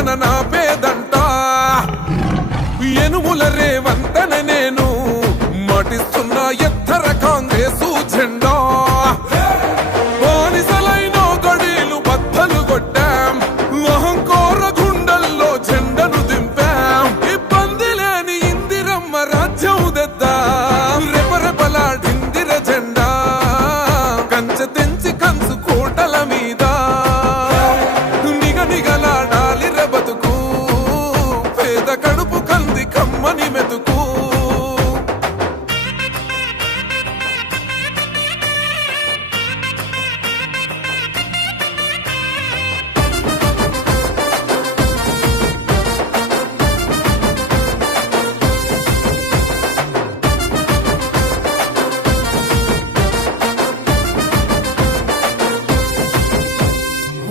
పాలన నా పేదంట ఎనుముల రేవంతన నేను మాటిస్తున్న ఎత్తర కాంగ్రెసు జెండా బానిసలైన గడీలు బద్దలు కొట్టాం అహంకార గుండెల్లో జెండను దింపాం ఇబ్బంది లేని ఇందిరమ్మ రాజ్యం తెద్దాం రెపరెపలాడిందిర జెండా కంచె తెంచి కంచు కోటల మీద నిగనిగలాడాలి బతుకు పేద కడుపు కంది కమ్మని మెతుకు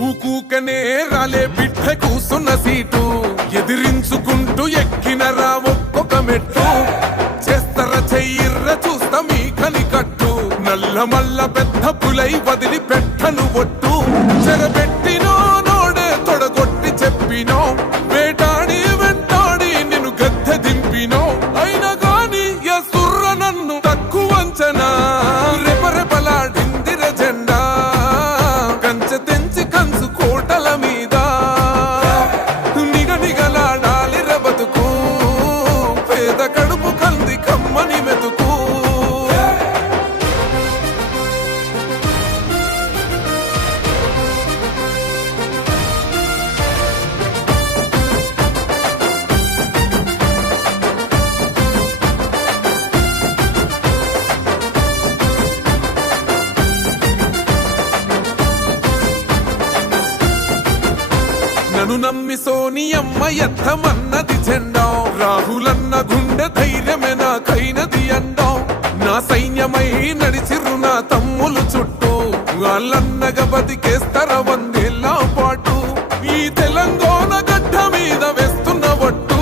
ఊకూకనే రాలే బిడ్డ కూసున్న సీటు ఎదిరించుకుంటూ ఎక్కినరా ఒక్కొక్క మెట్టు చేస్తర చెయ్యిర్ర చూస్తా మీ కని కట్టు నల్ల మల్ల పెద్ద పులై వదిలి పెట్టను ఒట్టు చెరబెట్టినో నోడే తొడగొట్టి చెప్పినో వేటాడి వెంటాడి నిన్ను గద్దె దింపినో అయినా గాని ఎసుర్ర నన్ను తక్కువంచనా రెపరెపలాడిందిర జెండా కంచె తెంచి కంచు కోటల మీద నిగనిగలాడాలి బతుకు పేద కడుపు కంది కమ్మని మెతుకు నన్ను నమ్మి సోనియమ్మ ఎత్తమన్నది జెండా రాహులన్న గుండె ధైర్యమే నాకైనది అండం నా సైన్యమై నడిచిరు నా తమ్ములు చుట్టూ వాళ్ళన్నగా బతికేస్తర వందేళ్ళ పాటు ఈ తెలంగాణ గడ్డ మీద వేస్తున్న ఒట్టు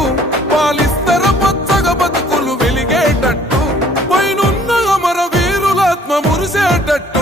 పాలిస్తర పచ్చగ బతుకులు వెలిగేటట్టు పైనున్న అమర వీరులాత్మ మురిసేటట్టు